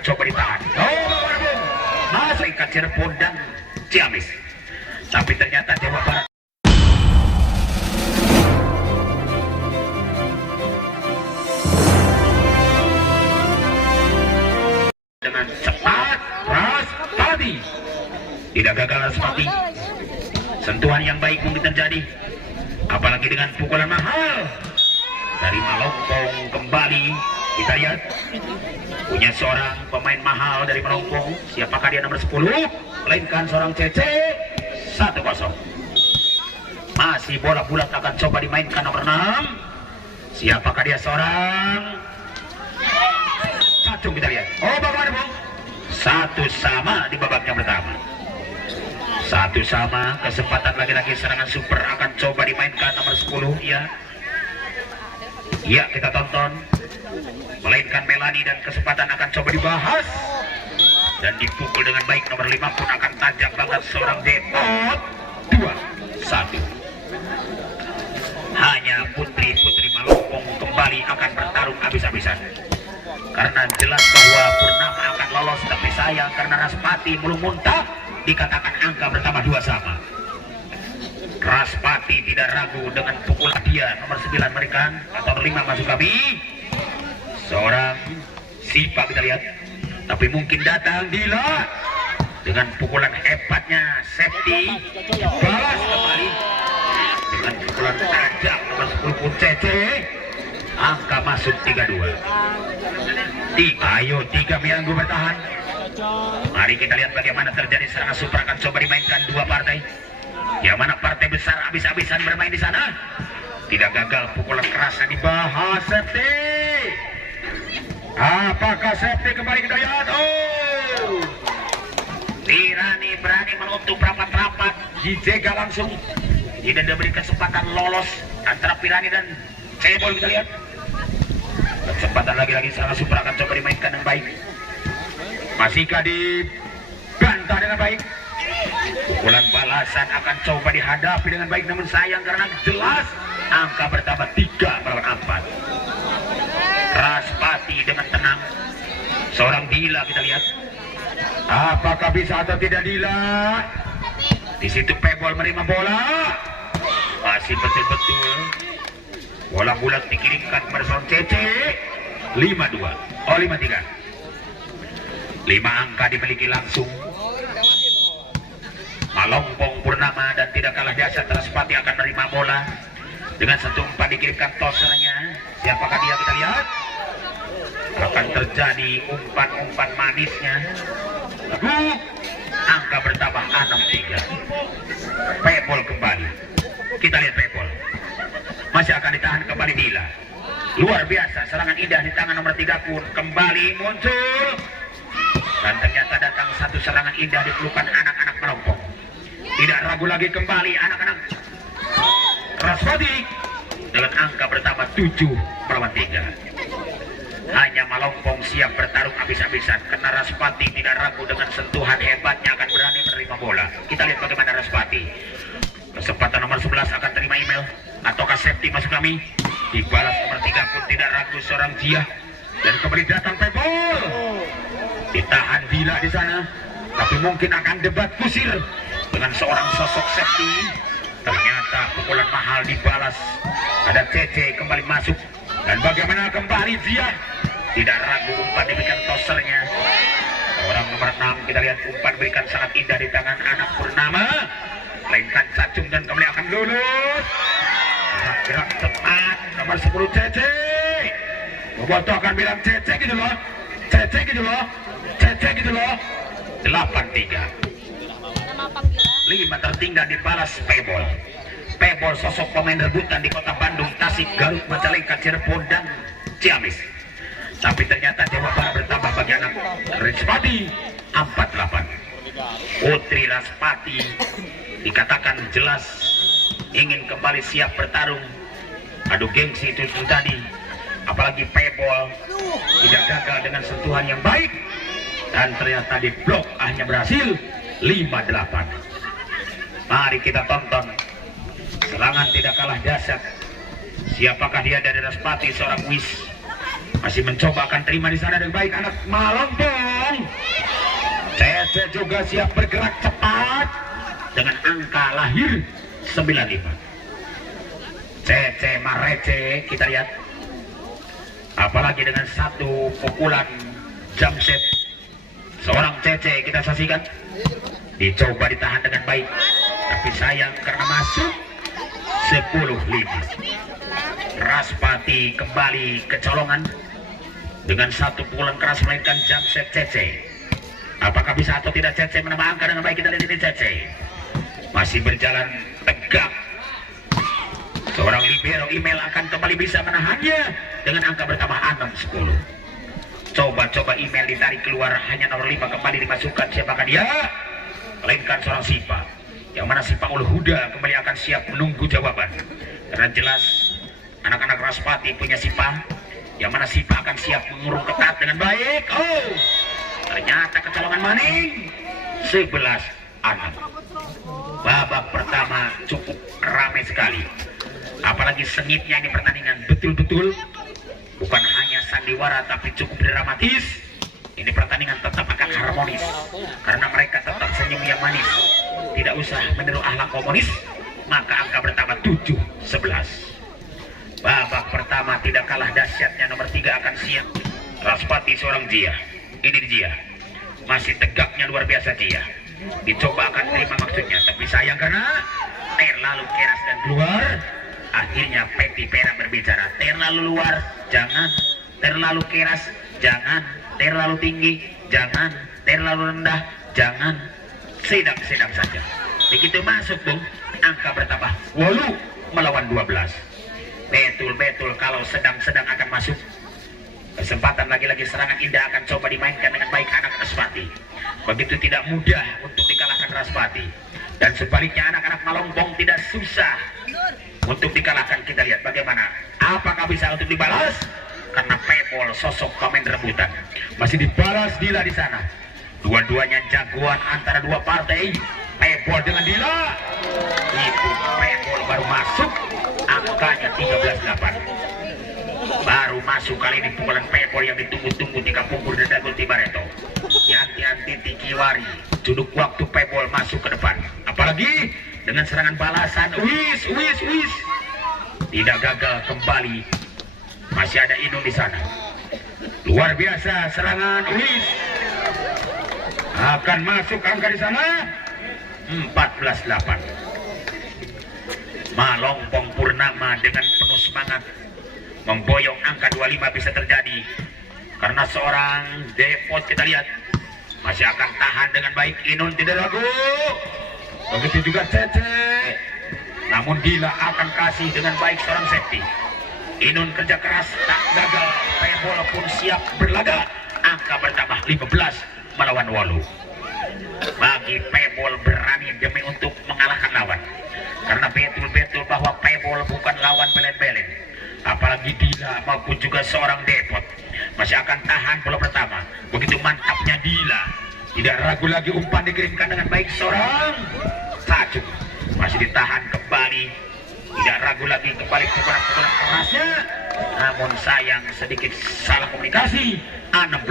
coba ditahan. Masuk ikat Cirebon dan Ciamis. Tapi ternyata Jawa Barat dengan cepat. Raspati tidak gagal. Raspati sentuhan yang baik mungkin terjadi, apalagi dengan pukulan mahal dari Malongpong. Kembali kita lihat punya seorang pemain mahal dari Malongpong. Siapakah dia? Nomor 10, melainkan seorang Cece. 1-0. Masih bola bulat akan coba dimainkan nomor 6. Siapakah dia? Seorang Cacung. Kita lihat. Oh, bagaimana Bung? 1-1 di babak yang pertama. 1-1. Kesempatan lagi-lagi serangan super akan coba dimainkan nomor 10. Ya, kita tonton. Melainkan Melani, dan kesempatan akan coba dibahas dan dipukul dengan baik. Nomor 5 pun akan tajam banget seorang Depot. 2-1. Hanya putri-putri Malongpong kembali akan bertarung habis-habisan, karena jelas bahwa Purnama akan lolos. Tapi sayang karena Raspati belum muntah, dikatakan angka bertambah 2-2. Raspati tidak ragu dengan pukulan dia. Nomor 9 berikan, atau nomor 5 masuk kami. Seorang Sipa kita lihat. Tapi mungkin datang Dila dengan pukulan hebatnya. Safety balas kembali dengan pukulan tajam nomor 10 pun Cece. Angka masuk 3-2. Ayo 3 Mianggu bertahan. Mari kita lihat bagaimana terjadi serangan super akan coba dimainkan dua partai. Yang mana partai besar habis-habisan bermain di sana. Tidak gagal, pukulan kerasnya dibahas. Safety. Apakah safety? Kembali kita lihat. Oh, Tirani berani menutup rapat-rapat, dijegal langsung. Tidak diberi kesempatan lolos antara Pirani dan Cebol. Kita lihat kesempatan lagi-lagi serangan super akan coba dimainkan dengan baik. Masihkah dibantah dengan baik? Pukulan balasan akan coba dihadapi dengan baik, namun sayang karena jelas angka bertambah 3-4. Raspati dengan tenang. Seorang Dila kita lihat. Apakah bisa atau tidak Dila? Di situ Pebol menerima bola. Masih betul-betul bola bulat dikirimkan kepada seorang Cece. 5-2. Oh, 5-3. 5 angka dimiliki langsung Malongpong Purnama, dan tidak kalah dahsyat Raspati akan menerima bola. Dengan satu umpan dikirimkan tosernya. Siapakah dia? Kita lihat. Akan terjadi umpan-umpan manisnya. Angka bertambah 6-3. Pebol kembali. Kita lihat Pebol. Masih akan ditahan kembali Dila. Luar biasa serangan indah di tangan nomor 3 pun kembali muncul. Dan ternyata datang satu serangan indah di pelukan anak-anak Malongpong. Tidak ragu lagi kembali anak-anak Raspati dengan angka bertambah 7-3. Hanya Malongpong siap bertarung habis-habisan karena Raspati tidak ragu dengan sentuhan hebatnya akan berani menerima bola. Kita lihat bagaimana Raspati. Kesempatan nomor 11 akan terima email ataukah safety masuk kami. Dibalas nomor 3 pun tidak ragu seorang Jia, dan kembali datang Pebol. Ditahan Dila di sana, tapi mungkin akan debat kusir dengan seorang sosok safety. Ternyata pukulan mahal dibalas. Ada Cece kembali masuk, dan bagaimana kembali dia tidak ragu umpan diberikan tosernya. Orang nomor 6 kita lihat umpan berikan sangat indah di tangan anak Purnama. Melainkan Cacung, dan kembali akan lulus. Gerak cepat nomor 10 Cece. Boboto akan bilang Cece gitu loh. Cece gitu loh. Cece gitu loh. 8-3. 5 tertinggal dibalas Pebol. Pebol sosok pemain rebutan di kota Bandung, Tasik, Garut, Majalengka, Cirebon, dan Ciamis. Tapi ternyata Jawa Barat bertambah bagi anak Raspati 48. Putri Raspati dikatakan jelas ingin kembali siap bertarung. Adu gengsi itu tadi. Apalagi Pebol tidak gagal dengan sentuhan yang baik, dan ternyata di blok hanya berhasil 5-8. Mari kita tonton serangan tidak kalah dahsyat. Siapakah dia dari Raspati? Seorang Wis Masih mencoba akan terima di sana dengan baik anak Malongpong. Cece juga siap bergerak cepat dengan angka lahir 95. Cece Marece kita lihat. Apalagi dengan satu pukulan jump set seorang Cece kita saksikan. Dicoba ditahan dengan baik, tapi sayang karena masuk 10-5. Raspati kembali kecolongan dengan satu pukulan keras melainkan jump set Cece. Apakah bisa atau tidak Cece menambah angka dengan baik? Kita lihat ini Cece masih berjalan tegak. Seorang libero email akan kembali bisa menahannya dengan angka bertambah 6-10. Coba-coba email ditarik keluar, hanya nomor 5 kembali dimasukkan. Siapakah dia? Melainkan seorang Sipa, yang mana Sipa Ul Huda kembali akan siap menunggu jawaban. Karena jelas anak-anak Raspati punya Sipa, yang mana Sipa akan siap mengurung ketat dengan baik. Oh, ternyata kecolongan maning 11-6. Babak pertama cukup ramai sekali. Apalagi sengitnya ini pertandingan, betul-betul bukan hanya sandiwara tapi cukup dramatis. Ini pertandingan tetap akan harmonis karena mereka tetap senyum yang manis, tidak usah meniru akhlak komunis. Maka angka bertambah 7-11. Babak pertama tidak kalah dahsyatnya, nomor 3 akan siap. Raspati seorang Jia, ini Jia masih tegaknya luar biasa. Jia dicoba akan terima maksudnya, tapi sayang karena terlalu keras dan keluar. Akhirnya Peti Pera berbicara, terlalu luar jangan, terlalu keras jangan, terlalu tinggi jangan, terlalu rendah jangan, sedang-sedang saja. Begitu masuk Bung, angka bertambah 8 melawan 12. Betul-betul kalau sedang-sedang akan masuk. Kesempatan lagi-lagi serangan indah akan coba dimainkan dengan baik anak Raspati. Begitu tidak mudah untuk dikalahkan Raspati. Dan sebaliknya anak-anak Malongpong tidak susah untuk dikalahkan. Kita lihat bagaimana, apakah bisa untuk dibalas? Karena Pebol sosok komen rebutan masih dibalas Dila di sana. Dua-duanya jagoan antara dua partai. Pebol dengan Dila, itu Pebol baru masuk, angkanya 13-8. Baru masuk kali ini pukulan Pebol yang ditunggu-tunggu di Kampung Burdadagul Tibareto. Yanti-yanti Tikiwari, juduk waktu Pebol masuk ke depan. Apalagi dengan serangan balasan, wis. Tidak gagal kembali. Masih ada Inung di sana. Luar biasa serangan wis. Akan masuk angka di sana 14-8. Malongpong Purnama dengan penuh semangat memboyong angka 25 bisa terjadi. Karena seorang Depot kita lihat masih akan tahan dengan baik. Inun tidak ragu. Begitu juga Cece. Namun Dila akan kasih dengan baik seorang safety. Inun kerja keras tak gagal. Pebol pun siap berlaga. Angka bertambah 15 melawan 8. Bagi Pebol berani demi untuk mengalahkan lawan. Karena betul-betul bahwa Pebol bukan lawan belen-belen. Apalagi Dila maupun juga seorang Depot masih akan tahan bola pertama. Begitu mantapnya Dila, tidak ragu lagi umpan dikirimkan dengan baik seorang Sajuk. Masih ditahan kembali, tidak ragu lagi kembali pukulan-pukulan kerasnya. Namun sayang sedikit salah komunikasi. 16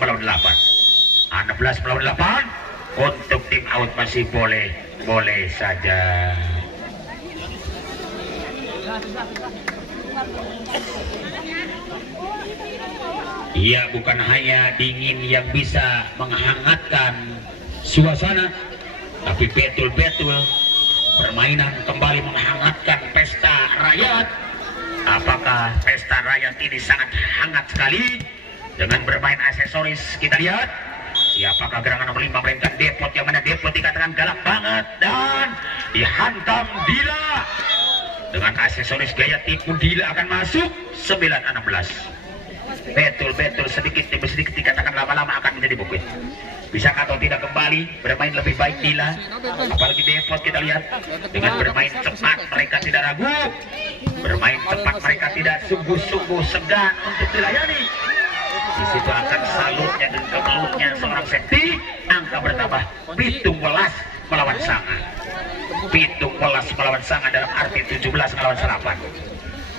melawan 8. 16 melawan 8. Untuk tim out masih boleh saja. Ia bukan hanya dingin yang bisa menghangatkan suasana, tapi betul-betul permainan kembali menghangatkan pesta rakyat. Apakah pesta rakyat ini sangat hangat sekali dengan bermain aksesoris? Kita lihat siapakah gerangan nomor 5 melainkan Depot, yang mana Depot dikatakan galak banget dan dihantam Dila dengan aksesoris gaya tipu. Dila akan masuk 9-16. Betul-betul sedikit demi sedikit dikatakan lama-lama akan menjadi bukit. Bisa atau tidak kembali bermain lebih baik Dila. Apalagi Depot kita lihat dengan bermain cepat, mereka tidak ragu. Bermain cepat, mereka tidak sungguh-sungguh segan untuk dilayani. Di situ akan salutnya dan kemelutnya seorang safety. Angka bertambah 17 melawan Sanga. 17 melawan Sanga dalam arti 17 melawan 8.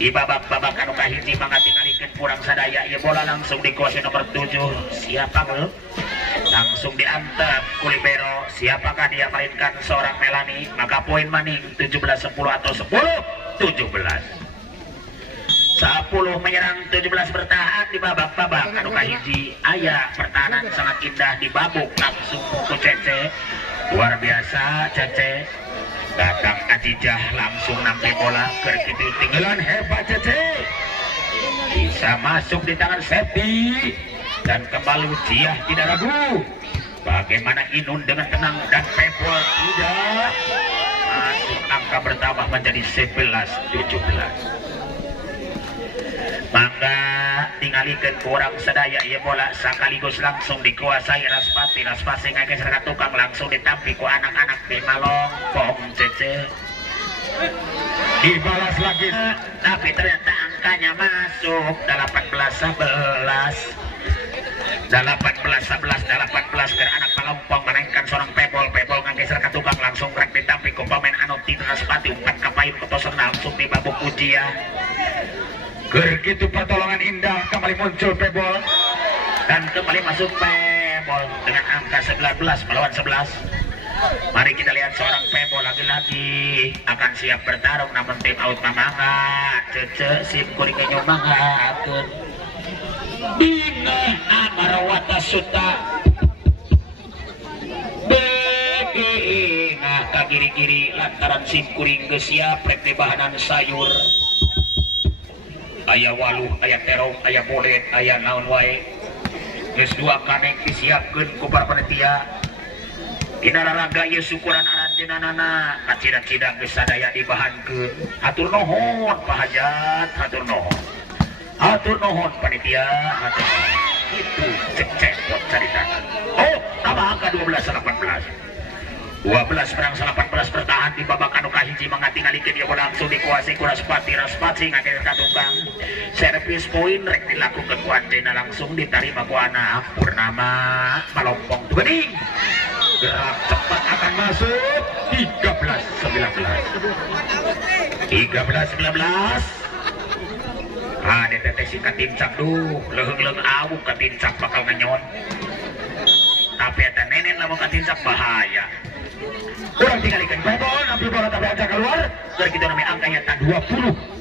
di babak-babak anu kahiji mangga tingalikeun kurang sadaya ieu bola langsung dikuasai nomor 7 siapa bro? Langsung diantep ku libero, siapakah dia mainkan seorang Melani, maka poin maning 17-10 atau 10-17. 10 menyerang 17 bertahan di babak-babak anu kahiji. Aya pertahanan sangat indah di babuk langsung ku Cece, luar biasa Cece. Datang Adijah langsung nampi bola ke kitu tinggalan hebat Cece, bisa masuk di tangan Septi dan kembali Jiah tidak ragu. Bagaimana Inun dengan tenang dan Pebol tidak masuk, angka bertambah menjadi 11-17. Mangga tingalikeun kurang sadaya ieu bola sakaligus langsung dikuasai Raspati. Raspati ngageser ka tukang langsung ditampi ku anak-anak di Malongpong Cece. Dibalas lagi tapi ternyata angkanya masuk 18-11 ke anak Malongpong menaikkan seorang Pebol ngageser ka tukang langsung rek ditampi ku pemain Anotin Raspati umpan ka payun ku tosong langsung di babuk Ujiah. Begitu pertolongan indah kembali muncul Pebol dan kembali masuk Pebol dengan angka 19 melawan 11. Mari kita lihat seorang Pebol lagi-lagi akan siap bertarung namun tim out mangga Cece sim kuring nyomangga akeun Dina Amarawata Suta Begina ka kiri-kiri lantaran sim kuring geus siap rek di bahanan sayur. Aya waluh, aya terong, aya bolet, aya naon wae. Geus dua kaneng disiapkeun ku para panitia. Dina raraga ieu syukuran aranjeunana kacida-cida geus sadaya dibahankeun. Hatur nuhun Pak Hajat, hatur nuhun. Hatur nuhun panitia, hatur nuhun. Itu cek buat caritana. Oh, tambah angka 12-18. 12 menang 18 bertahan di babak anu kahiji mangga tingalikeun ieu bola langsung dikuasai ku Raspati ngageser ka tukang. Servis poin rek dilakukeun ku Andena langsung diterima ku anak Purnama Malongpong Geuning. Gerak cepat akan masuk 13-19. Ada deteksi ka tincak duh, leung-leung awuk ka tincak bakal ngenyon. Tapi eta nenen lamun ka tincak bahaya. Kurang tingalikeun Pebol nampi bola tapi aja keluar. Dari kita nami angkanya 20-13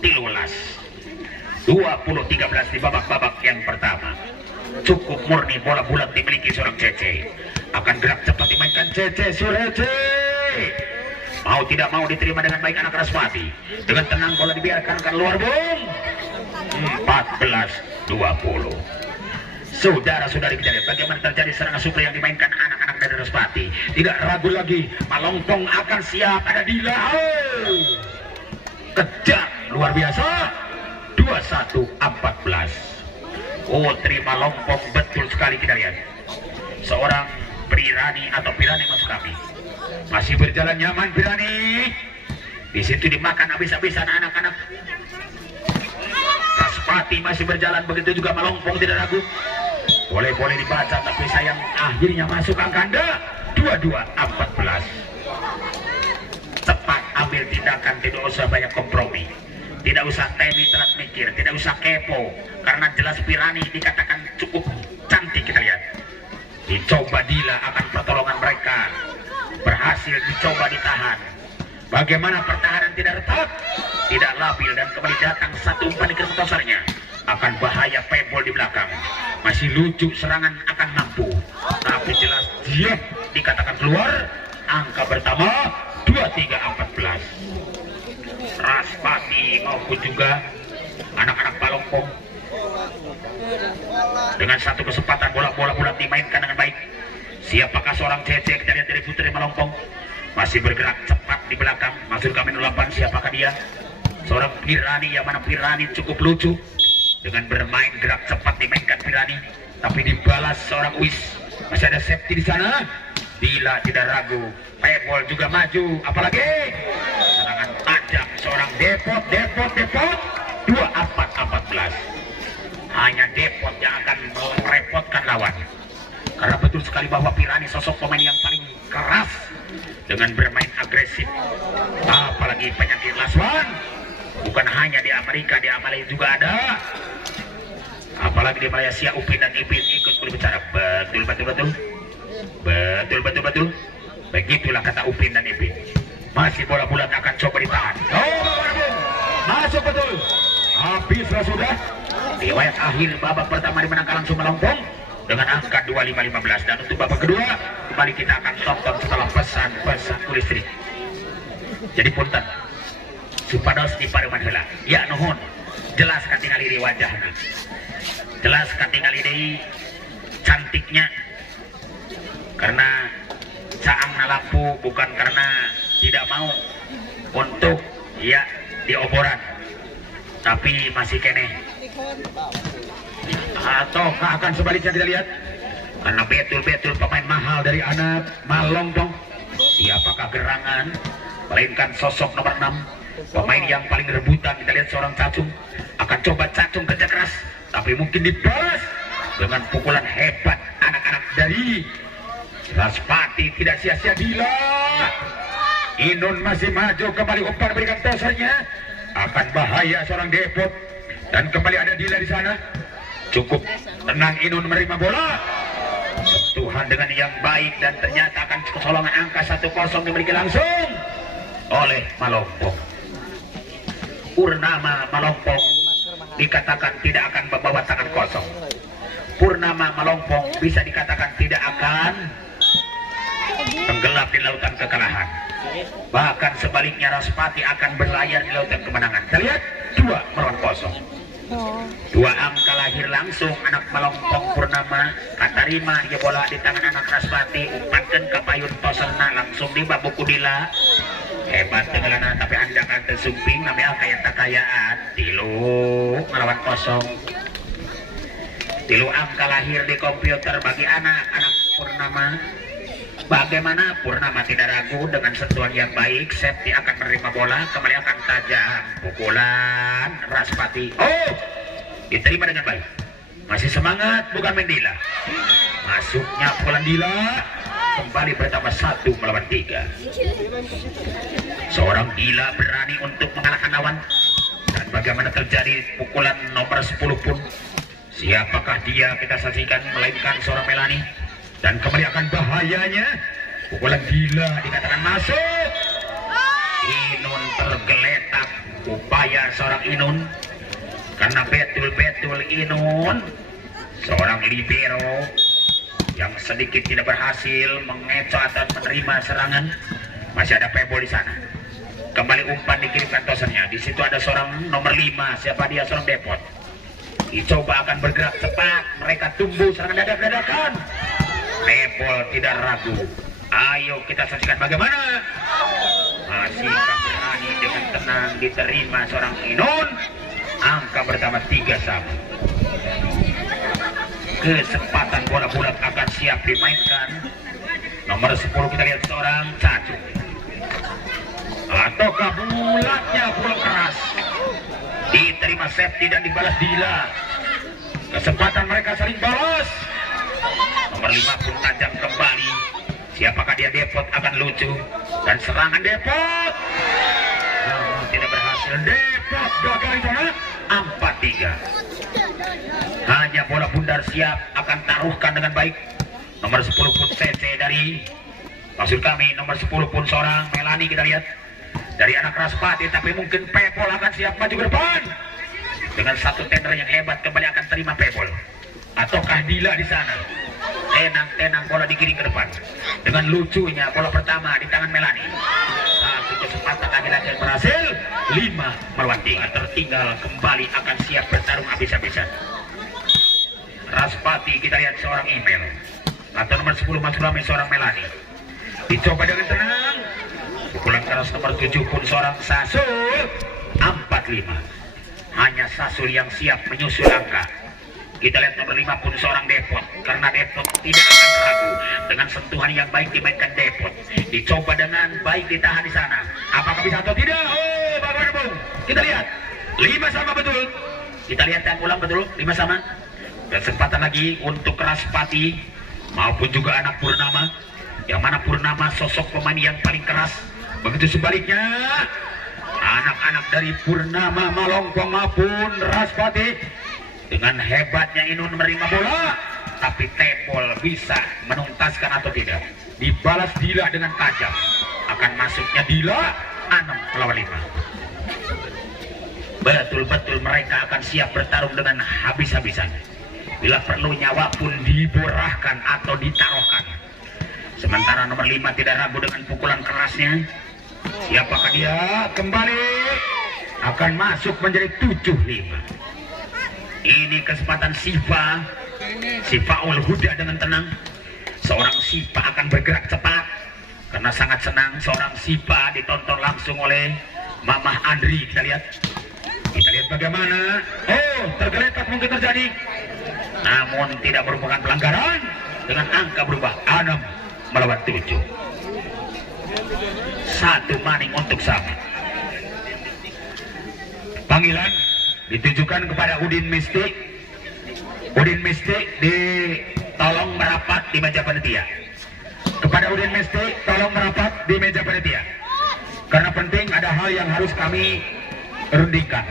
di babak-babak yang pertama. Cukup murni bola bulat dimiliki seorang Cece. Akan gerak cepat dimainkan Cece Surece. Mau tidak mau diterima dengan baik anak Raspati. Dengan tenang bola dibiarkan keluar bung. 14-20. Saudara-saudari kita lihat bagaimana terjadi serangan super yang dimainkan anak-anak dari Raspati. Tidak ragu lagi, Malongpong akan siap. Ada Dila. Kejar luar biasa. 21-14. Oh, terima Malongpong betul sekali kita lihat. Seorang Pirani atau Pirani masuk kami. Masih berjalan nyaman Pirani. Di situ dimakan habis-habisan anak-anak. Raspati masih berjalan, begitu juga Malongpong tidak ragu. Boleh dibaca tapi sayang akhirnya masuk angka ganda 22-14. Cepat ambil tindakan, tidak usah banyak kompromi, tidak usah temi telat mikir, tidak usah kepo, karena jelas Pirani dikatakan cukup cantik. Kita lihat dicoba Dila akan pertolongan mereka, berhasil dicoba ditahan. Bagaimana pertahanan tidak retak, tidak labil, dan kembali datang satu umpan di kertasarnya. Akan bahaya Pebol di belakang. Masih lucu serangan akan mampu, tapi jelas dia dikatakan keluar. Angka pertama 23-14. Raspati maupun juga anak-anak Malongpong dengan satu kesempatan bola-bola bulat dimainkan dengan baik. Siapakah seorang Cece? Kita lihat dari putri Malongpong masih bergerak cepat di belakang. Masuk kami 8. Siapakah dia? Seorang Pirani, yang mana Pirani cukup lucu dengan bermain gerak cepat dimainkan Pirani, tapi dibalas seorang Uis. Masih ada Septi di sana. Bila tidak ragu, Pebol juga maju. Apalagi serangan tajam seorang Depot 24-14. Hanya Depot yang akan merepotkan lawan, karena betul sekali bahwa Pirani sosok pemain yang paling keras dengan bermain agresif. Apalagi penyakit Laswan Bukan hanya di Amerika, di Malaysia juga ada. Apalagi di Malaysia, Upin dan Ipin ikut berbicara. Betul, betul, betul. Betul, betul, betul. Begitulah kata Upin dan Ipin. Masih bola bulat akan coba ditahan. Masuk betul. Habislah sudah. Riwayat akhir babak pertama dimenangkan langsung Melompong dengan angka 25-15. Dan untuk babak kedua kembali kita akan tonton setelah pesan-pesan listrik. Jadi punten supados di paruman heula. Ya nuhun. Jelaskan tinggal iri wajahnya. Jelaskan tinggal iri cantiknya. Karena saang lampu bukan karena tidak mau untuk ya dioboran, tapi masih kene. Ataukah akan sebaliknya kita lihat? Karena betul-betul pemain mahal dari anak Malongpong. Siapakah gerangan? Melainkan sosok nomor 6, pemain yang paling rebutan. Kita lihat seorang Cacung akan coba Cacung kerja keras, tapi mungkin dibalas dengan pukulan hebat anak-anak dari Raspati. Tidak sia-sia Dila. Inun masih maju, kembali umpan berikan tosannya. Akan bahaya seorang Depot. Dan kembali ada Dila di sana. Cukup tenang Inun menerima bola. Sentuhan dengan yang baik dan ternyata akan kecolongan angka 1-0 dimiliki langsung oleh Malongpong. Purnama Malongpong dikatakan tidak akan membawa tangan kosong. Purnama Malongpong bisa dikatakan tidak akan tenggelam di lautan kekalahan. Bahkan sebaliknya Raspati akan berlayar di lautan kemenangan. Kita lihat 2-0. 2 angka lahir langsung anak Malongpong Purnama. Katarima dia bola di tangan anak Raspati. Umpankan ke payun toselna langsung di babuku Dila. Hebat tenggelan tapi anda kan tersumping namanya kayak takayaan. Tilu melawan kosong. Tilu angka lahir di komputer bagi anak-anak Purnama. Bagaimana Purnama tidak ragu dengan sentuhan yang baik. Septi akan menerima bola, kembali akan tajam. Pukulan Raspati. Oh, diterima dengan baik. Masih semangat bukan main Dila. Masuknya pukulan Dila. Kembali bertambah 1-3. Seorang Dila berani untuk mengalahkan lawan. Dan bagaimana terjadi pukulan nomor 10 pun. Siapakah dia kita saksikan, melainkan seorang Melani. Dan kembali akan bahayanya pukulan Dila dikatakan masuk. Inun tergeletak upaya seorang Inun. Karena betul-betul Inun seorang libero yang sedikit tidak berhasil mengecoh atau menerima serangan. Masih ada Pebol di sana. Kembali umpan dikirimkan tosernya. Di situ ada seorang nomor 5. Siapa dia? Seorang Depot. Dicoba akan bergerak cepat. Mereka tunggu serangan dadak-dadakan. Pebol tidak ragu. Ayo kita saksikan bagaimana. Masihkah berani dengan tenang diterima seorang Inun. Angka bertambah 3-1. Kesempatan bola bulat akan siap dimainkan. Nomor 10 kita lihat seorang Cacung. Ataukah bulatnya bola keras. Diterima Septi dan dibalas Dila. Kesempatan mereka saling balas. Nomor 5 pun tajam kembali. Siapakah dia? Depot akan lucu. Dan serangan Depot. Namun tidak berhasil. Depot gagal di sana. 4-3. Hanya bola bundar siap akan taruhkan dengan baik. Nomor 10 pun CC dari maksud kami nomor 10 pun seorang Melani kita lihat. Dari anak Raspati, tapi mungkin Pebol akan siap maju ke depan. Dengan satu tender yang hebat kembali akan terima Pebol. Ataukah Dila di sana? Tenang-tenang bola digiring ke depan. Dengan lucunya bola pertama di tangan Melani. Satu kesempatan lagi-lagi yang berhasil. 5-3. Tertinggal kembali akan siap bertarung habis-habisan. Raspati kita lihat seorang email. Atau nomor 10 masuk ramai seorang Melani. Dicoba dengan tenang. Pukulan keras nomor 7 pun seorang Sasul. 4-5. Hanya Sasul yang siap menyusul angka. Kita lihat nomor 5 pun seorang Depot. Karena Depot tidak akan ragu. Dengan sentuhan yang baik dimainkan Depot. Dicoba dengan baik ditahan di sana. Apakah bisa atau tidak? Oh, bagaimana Bung? Kita lihat. 5-5 betul. Kita lihat yang ulang betul. 5-5. Kesempatan lagi untuk Raspati maupun juga anak Purnama. Yang mana Purnama sosok pemain yang paling keras. Begitu sebaliknya anak-anak dari Purnama Malongpong maupun Raspati dengan hebatnya Inun menerima bola, tapi Tepol bisa menuntaskan atau tidak. Dibalas Dila dengan tajam, akan masuknya Dila 6 lawan 5. Betul-betul mereka akan siap bertarung dengan habis-habisan. Bila perlu nyawa pun diborahkan atau ditaruhkan. Sementara nomor 5 tidak ragu dengan pukulan kerasnya. Siapakah dia? Kembali akan masuk menjadi 7-5. Ini kesempatan Sifaul Huda dengan tenang. Seorang Sipa akan bergerak cepat karena sangat senang seorang Sipa ditonton langsung oleh Mamah Andri. Kita lihat bagaimana. Oh, tergeletak mungkin terjadi, namun tidak merupakan pelanggaran dengan angka berubah 6 melawan 7. 1 maning untuk sama. Panggilan ditujukan kepada Udin Mistik. Udin Mistik tolong merapat di meja panitia. Kepada Udin Mistik, tolong merapat di meja panitia. Karena penting ada hal yang harus kami rundingkan.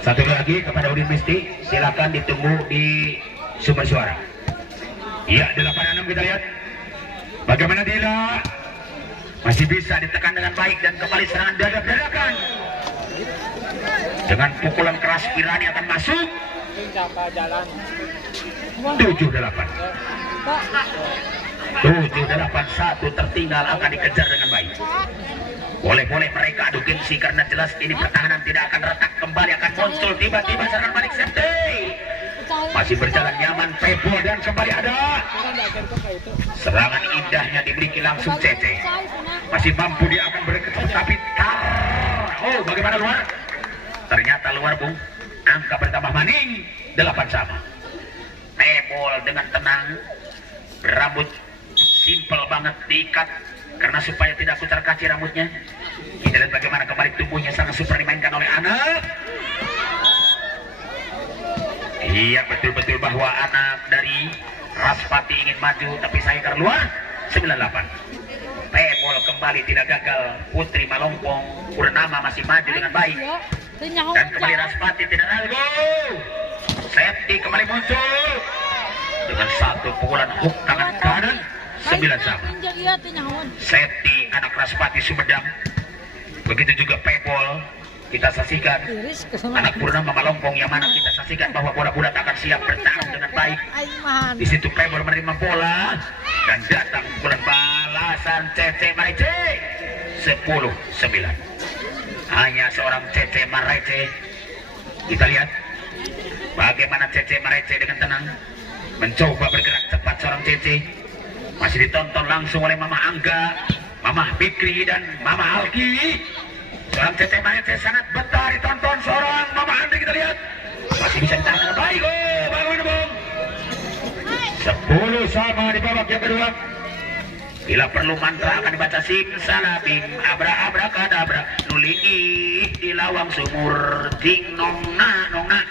Satu lagi kepada Udin Mistik, silakan ditunggu di sumber suara. Iya, 86 kita lihat. Bagaimana Dila? Masih bisa ditekan dengan baik dan kembali serangan dadak-dadakan. Dengan pukulan keras Pirani akan masuk. 7-8. 7-8-1 tertinggal akan dikejar dengan baik. Boleh-boleh mereka adu gengsi karena jelas ini pertahanan tidak akan retak, kembali akan muncul tiba-tiba serangan balik Septi. Masih berjalan nyaman Pebol dan kembali ada serangan indahnya dimiliki langsung Cece. Masih mampu dia akan berkecut tapi oh bagaimana luar? Ternyata luar Bung. Angka bertambah maning 8 sama. Pebol dengan tenang, rambut simple banget diikat karena supaya tidak putar kaci rambutnya. Kita lihat bagaimana kembali tubuhnya sangat super dimainkan oleh anak. Iya, betul-betul bahwa anak dari Raspati ingin maju tapi saya keluar. 98. Pebol kembali tidak gagal. Putri Malongpong Purnama masih maju dengan baik. Dan kembali Raspati tidak ragu. Septi kembali muncul dengan satu pukulan hook tangan kanan. 9 sama. Septi anak Raspati Sumedang. Begitu juga Pebol. Kita saksikan anak Purnama Malongpong yang mana kita saksikan bahwa bola-bola akan siap bertarung dengan baik. Di situ Pebol menerima bola dan datang pukulan balasan Cece Marece. 10-9. Hanya seorang Cece Marece. Kita lihat bagaimana Cece Marece dengan tenang mencoba bergerak cepat. Seorang Cece masih ditonton langsung oleh Mama Angga, Mama Fikri dan Mama Alki. Seorang Cece Marece sangat betah ditonton. Seorang Mama Andri kita lihat masih bisa ditahan dengan baik. Oh, bagaimana Bung? 10 sama di babak yang kedua. Bila perlu mantra akan dibaca simsalabim abra-abra-kadabra nulingi di lawang sumur ding nongna nongna.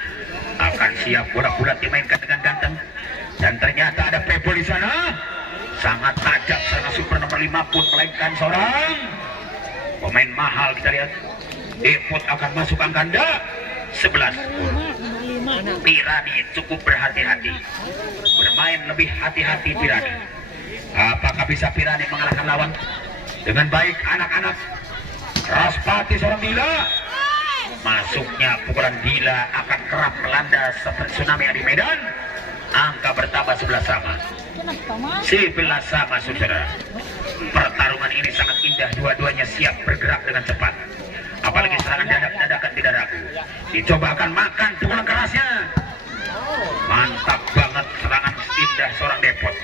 Akan siap bola-bola dimainkan dengan ganteng. Dan ternyata ada Pebol di sana. Sangat tajam sangat super nomor 5 pun melainkan seorang pemain mahal. Kita lihat Depot akan masuk angka 11. Pirani cukup berhati-hati, bermain lebih hati-hati Pirani. Apakah bisa Pirani mengalahkan lawan dengan baik? Anak-anak Raspati seorang Dila. Masuknya pukulan Dila akan kerap melanda seperti tsunami di Medan. Angka bertambah 11 sama. 11 sama saudara. Pertarungan ini sangat indah, dua-duanya siap bergerak dengan cepat. Apalagi serangan dadak-dadakan tidak ragu. Dicoba akan makan pukulan kerasnya. Mantap banget serangan indah seorang Depot.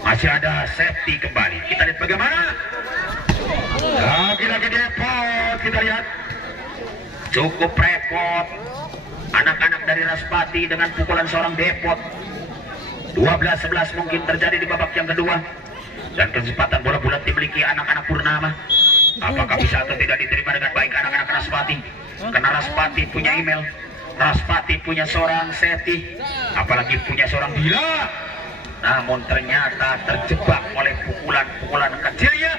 Masih ada Septi kembali. Kita lihat bagaimana. Lagi-lagi Depot. Kita lihat. Cukup repot. Anak-anak dari Raspati dengan pukulan seorang Depot. 12-11 mungkin terjadi di babak yang kedua. Dan kesempatan bola bulat dimiliki anak-anak Purnama. Apakah bisa atau tidak diterima dengan baik anak-anak Raspati? Karena Raspati punya email, Raspati punya seorang Septi, apalagi punya seorang Dila. Namun ternyata terjebak oleh pukulan-pukulan kecilnya.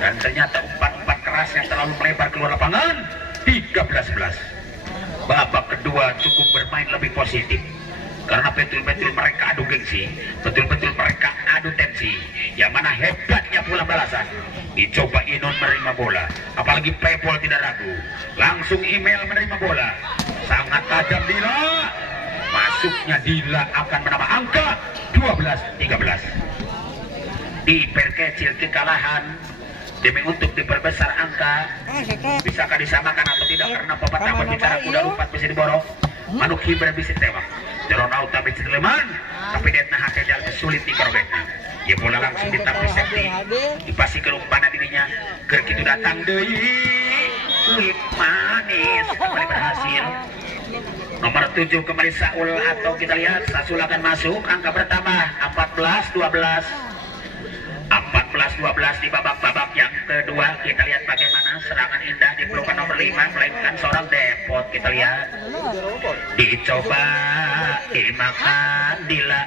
Dan ternyata umpan-umpan kerasnya terlalu melebar keluar lapangan. 13-11. Babak kedua cukup bermain lebih positif karena betul-betul mereka adu gengsi, betul-betul mereka adu tensi. Yang mana hebatnya pula balasan. Dicoba Inon menerima bola, apalagi Pebol tidak ragu, langsung email menerima bola. Sangat tajam Dila. Masuknya Dila akan menambah angka 12-13. Diperkecil kekalahan demi untuk diperbesar angka. Bisakah disamakan atau tidak? Karena pepatah berbicara kuda lupat bisa diborong, manuk hiber bisa tewak, jeronau tak bisa dileman, tapi detna hati jalan sulit dikorobekna. Ya bola langsung ditapis Septi, dipasi ke umpan dirinya, kerkitu datang deui, kulit manis kembali berhasil. Nomor 7 kembali Saul, atau kita lihat Sasul akan masuk, angka bertambah 14-12. 14-12 di babak-babak yang kedua. Kita lihat bagaimana serangan indah di pelukan nomor 5, melainkan seorang Depot. Kita lihat dicoba dimakan Dila.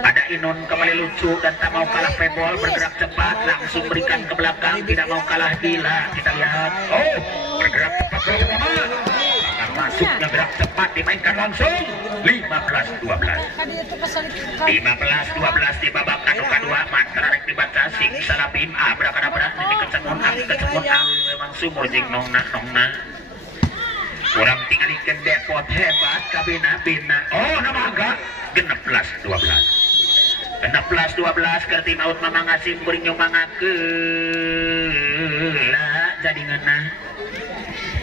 Ada Inon kembali lucu dan tak mau kalah Pebol, bergerak cepat langsung berikan ke belakang, tidak mau kalah Dila. Kita lihat, oh bergerak cepat ke belakang, masuknya gerak cepat dimainkan langsung. 15-12 di babak kedua. Mantra rek dibaca sing salabim abrakadabra dikecemun memang sumur jing nongna kurang tinggalikeun Depot hebat kabina bina. Oh nama angka 16-12 kerti maut mamangasim kuring nyomangakeula jadi ngeunah.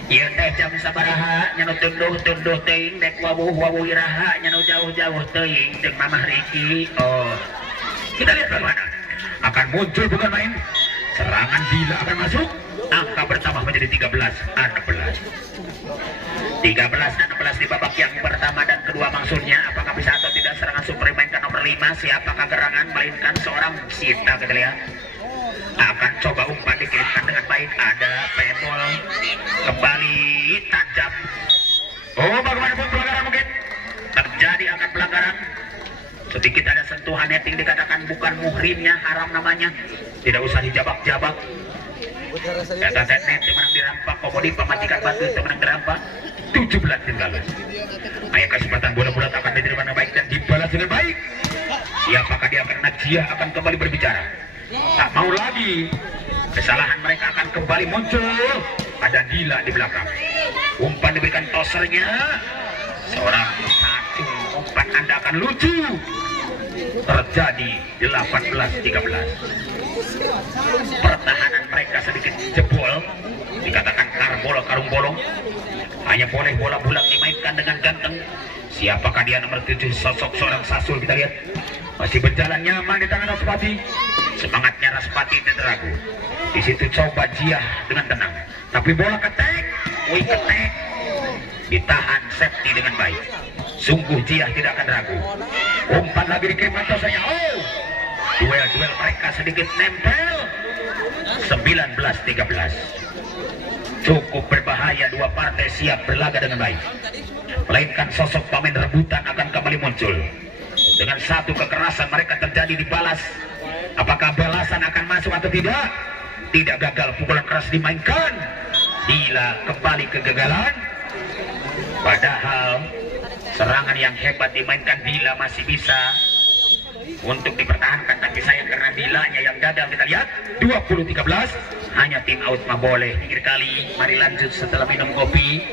Ieu teh jam sabaraha nya nu tunduh teuing dek wawuh iraha nya nu jauh-jauh teuing jeung Mamah Riki. Oh. Kita lihat bagaimana akan muncul bukan main. Serangan Dila akan masuk. Angka bertambah menjadi 13-16 di babak yang pertama dan kedua maksudnya. Apakah bisa atau tidak serangan super dimainkan nomor 5? Siapakah gerangan melainkan seorang Sita. Kita lihat akan coba umpan dikirimkan dengan baik. Ada Pebol kembali tajam. Oh bagaimanapun pelanggaran mungkin terjadi akan pelanggaran. Sedikit ada sentuhan netting dikatakan bukan muhrimnya, haram namanya. Tidak usah dijabak-jabak. Data net menang dirampak, komodi pemajikan batu menang dirampak. 17-13. Ayah kesempatan bola bulat akan diterima dengan baik dan dibalas dengan baik. Siapakah dia? Karena dia akan kembali berbicara. Tak mau lagi. Kesalahan mereka akan kembali muncul. Ada Dila di belakang. Umpan diberikan tosernya. Seorang satu umpan Anda akan lucu. Terjadi 18-13. Pertahanan mereka sedikit jebol. Dikatakan karbol karung bolong. Hanya boleh bola bulat dimainkan dengan ganteng. Siapakah dia nomor 7? Sosok seorang Sasul. Kita lihat masih berjalan nyaman di tangan Raspati. Semangatnya Raspati tidak ragu. Di situ coba Jiah dengan tenang. Tapi bola ketek, ketek. Ditahan Septi dengan baik. Sungguh Jiah tidak akan ragu. Umpan lagi dikirim tosanya. Oh, duel mereka sedikit nempel. 19-13. Cukup berbahaya, dua partai siap berlaga dengan baik. Melainkan sosok pemain rebutan akan kembali muncul. Dengan satu kekerasan mereka terjadi dibalas. Apakah balasan akan masuk atau tidak? Tidak, gagal, pukulan keras dimainkan. Dila kembali kegagalan. Padahal serangan yang hebat dimainkan Dila masih bisa untuk dipertahankan, tapi sayang karena Dilanya yang gagal. Kita lihat 20-13. Hanya tim out mah boleh pinggir kali. Mari lanjut setelah minum kopi.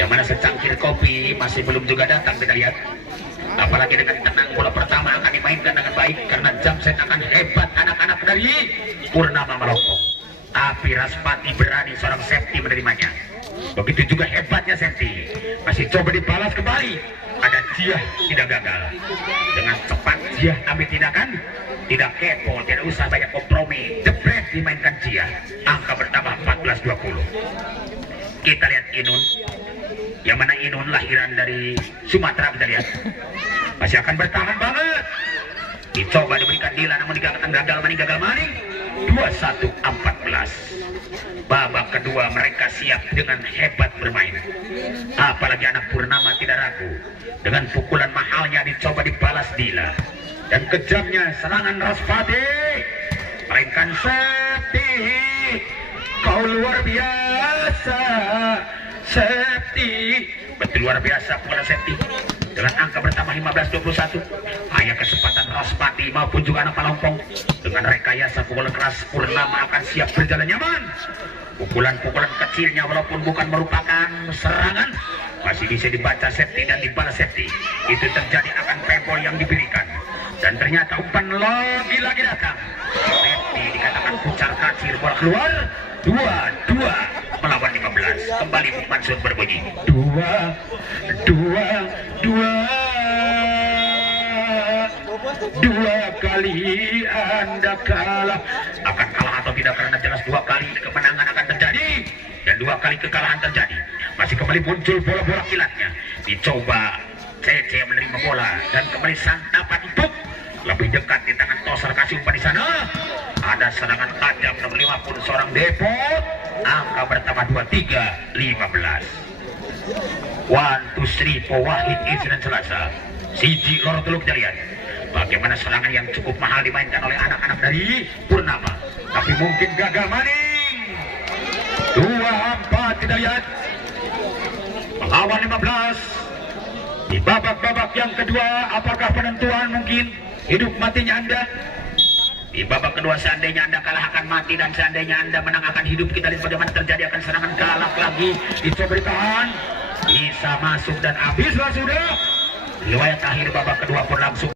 Yang mana secangkir kopi masih belum juga datang. Kita lihat. Apalagi dengan tenang, bola pertama akan dimainkan dengan baik karena jump set akan hebat anak-anak dari Purnama Malongkong. Tapi Raspati berani seorang Septi menerimanya. Begitu juga hebatnya Septi. Masih coba dibalas kembali. Ada Jiah tidak gagal. Dengan cepat Jiah ambil tindakan. Tidak kepo, tidak usah banyak kompromi. Jebret dimainkan Jiah. Angka bertambah 14-20. Kita lihat Inun. Yang mana Inun lahiran dari Sumatera. Kita lihat masih akan bertahan banget. Dicoba diberikan Dila namun dikatakan gagal maning 21-14. Babak kedua mereka siap dengan hebat bermain. Apalagi anak Purnama tidak ragu. Dengan pukulan mahalnya dicoba dibalas Dila. Dan kejamnya serangan Raspati. Melainkan Septi kau luar biasa Septi, betul luar biasa pukulan Septi dengan angka bertambah 15-21. Hanya kesempatan Raspati maupun juga anak Palompong dengan rekayasa pukulan keras Purnama akan siap berjalan nyaman. Pukulan-pukulan kecilnya walaupun bukan merupakan serangan masih bisa dibaca Septi dan dibalas Septi. Itu terjadi akan pebol yang diberikan. Dan ternyata umpan lagi-lagi datang. Septi dikatakan pucar kacir, bola keluar. 2-2 melawan 15. Kembali Mansur berbunyi 2 kali Anda kalah. Akan kalah atau tidak karena jelas 2 kali kemenangan akan terjadi dan 2 kali kekalahan terjadi. Masih kembali muncul bola-bola kilatnya. Dicoba Cece menerima bola dan kembali santapan untuk lebih dekat di tangan Tosar kasih umpan di sana. Ada serangan tajam nomor 50 seorang Depok. Angka bertambah 23-15. 1, 2, 3 Wahid Isnan Selasa. Siji loro teluk jalian. Bagaimana serangan yang cukup mahal dimainkan oleh anak-anak dari Purnama. Tapi mungkin gagal maning. 2-4 kita lihat. Melawan 15. Di babak-babak yang kedua, apakah penentuan mungkin hidup matinya Anda? Di babak kedua seandainya Anda kalah akan mati dan seandainya Anda menang akan hidup. Kita lihat bagaimana terjadi akan serangan galak lagi. Dicoba ditahan, bisa masuk dan habislah sudah. Riwayat akhir babak kedua pun langsung